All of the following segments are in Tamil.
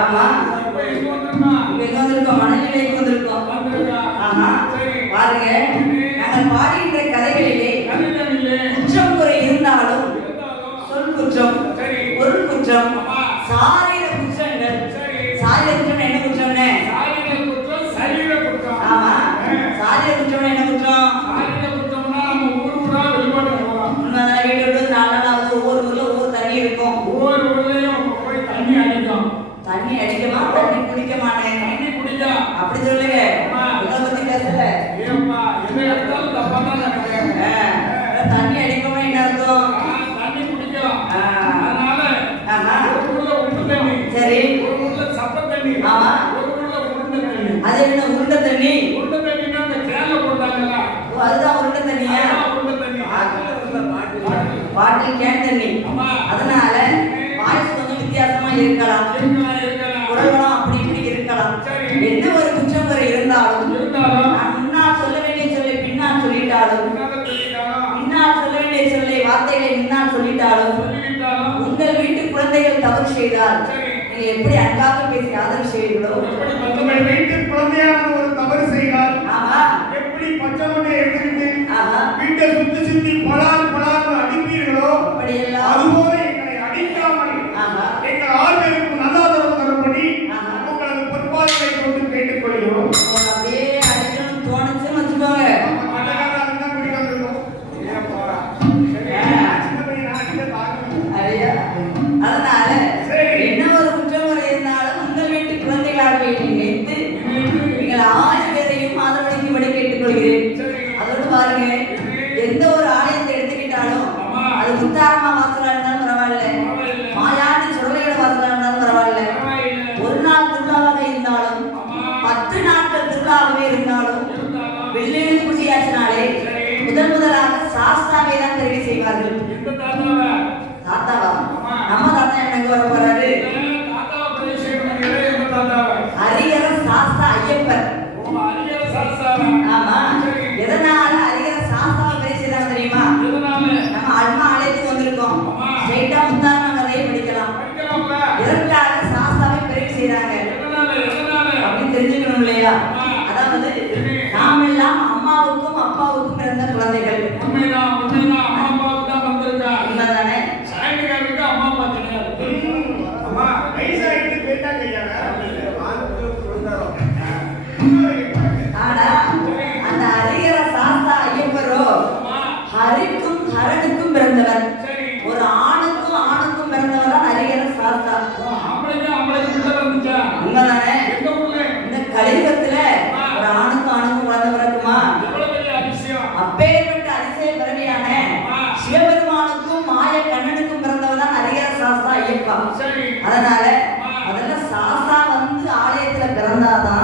chegar lá? என்ன உருண்டை தண்ணி. உருண்டை தண்ணினா அந்த கேன்ல போட்டாங்கல்ல. ஓ அதுதான் உருண்டை தண்ணியா? உருண்டை தண்ணி. பாட்டில். கேன் தண்ணி. அதனால வாய்ஸ் கொஞ்சம் வித்தியாசமா இருக்கலாம். குரல்களும் அப்படி இப்படி இருக்கலாம். எந்த ஒரு குற்றம் வரை இருந்தாலும் நான் சொல்ல வேண்டிய சொல்லி பின்னா சொல்லிட்டாலும் பின்னால் சொல்ல வேண்டிய சொல்லி வார்த்தைகளை முன்னால் சொல்லிட்டாலும் உங்கள் வீட்டு குழந்தைகள் தவறு செய்தால் நீங்கள் எப்படி அன்பாக பேசி ஆதரவு செய்வீர்களோ தந்தையானது ஒரு தவறு செய்தால் எப்படி பச்சவனை எடுத்துக்கிட்டு வீட்டை சுத்தி சுத்தி பலால் பலால் அடிப்பீர்களோ? அதுபோல எங்களை அடிக்காமல் எங்கள் ஆர்வம் நல்லாதரவு தரும்படி உங்களது பொறுப்பாளரை கொண்டு கேட்டுக்கொள்கிறோம். பத்து நாட்கள் திருவிழாவே இருந்தாலும் வெள்ளியில் குடியாற்றினாலே முதன் முதலாக சாஸ்தாவை தான் தெரிவு செய்வார்கள் தாத்தாவா? நம்ம தாத்தா என்னங்க வர போறாரு? 等等等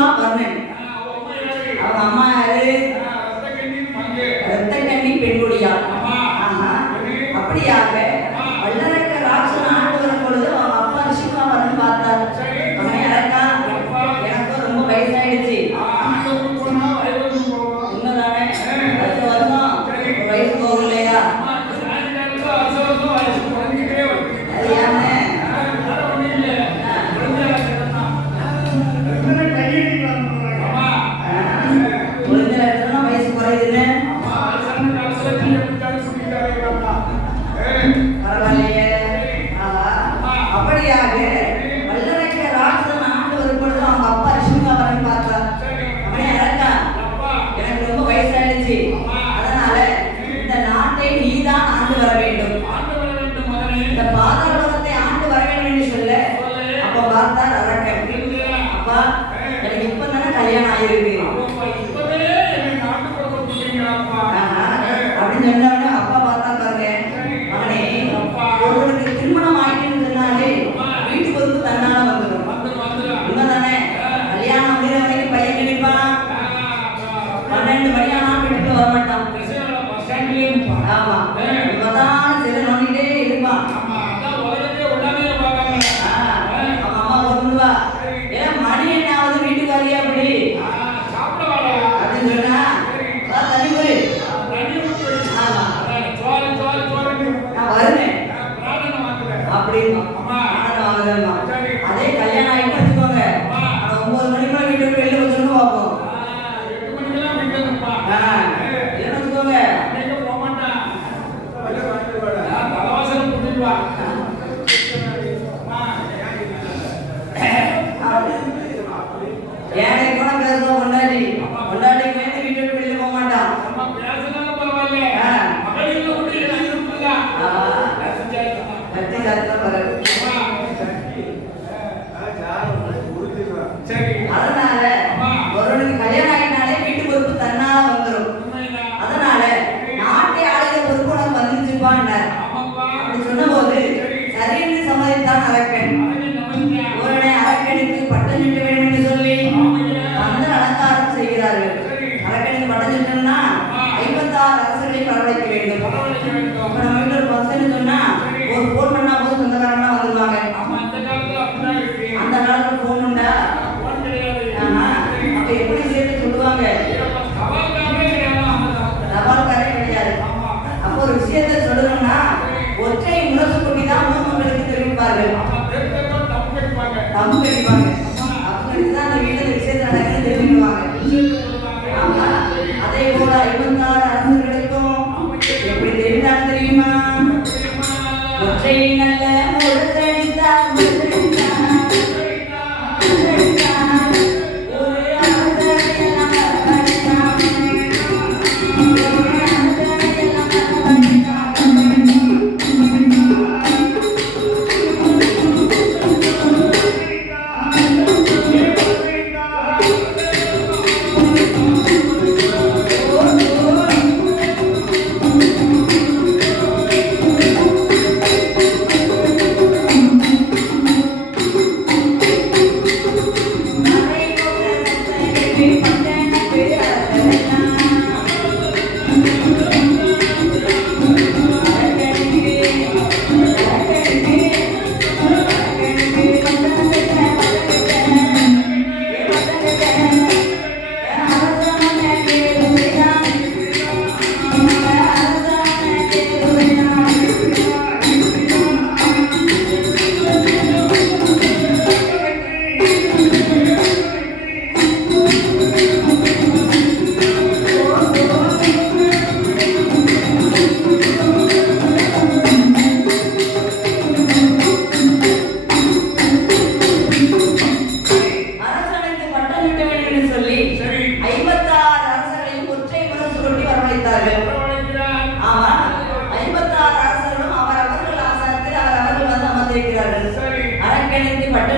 குடும்பமா வரணும் அவங்க அம்மா யாரு? ரத்த கண்ணி பெண்குடியா அப்படியாக வல்லரக்க ராட்சன் ஆண்டு வரும் பொழுது அவங்க அப்பா விஷயமா வரணும் பார்த்தாரு. ரொம்ப வயசாயிடுச்சு. உண்மைதானே? அடுத்த வருஷம் வயசு போகும் அது ஏன் ஒருவனை அரக்கணித்து பட்டம் நிற்க வேண்டும் என்று சொல்லி அலங்காரம் செய்கிறார்கள். அரக்கணித்து பட்டம் நின்றோம்னா ஐம்பத்தாறு அரசுகளை வரவழைக்க வேண்டும். இப்போ நம்ம சொன்னா ஒரு ஃபோன் பண்ணா போது சொந்தக்காரங்களாம் வந்துருவாங்க அந்த காலத்தில் ஃபோன் எப்படி சேர்த்து சொல்லுவாங்க? தபால்காரே கிடையாது. அப்போ ஒரு விஷயத்தை சொல்லணும்னா ஒற்றை முரசு கொட்டி தான் மக்களுக்கு தெரிவிப்பார்கள். பங்கு விடுவேன் என்று சொல்லி ஐம்பத்தாறு அரசர்களையும் ஒற்றை முரசு கொட்டி வரவழைத்தார்கள். ஆமா. ஐம்பத்தாறு அரசர்களும் அவர் அவர்கள் ஆசாரத்தில் அவர் அவர்கள் வந்து அமர்ந்திருக்கிறார்கள். அரக்கணித்து பட்டு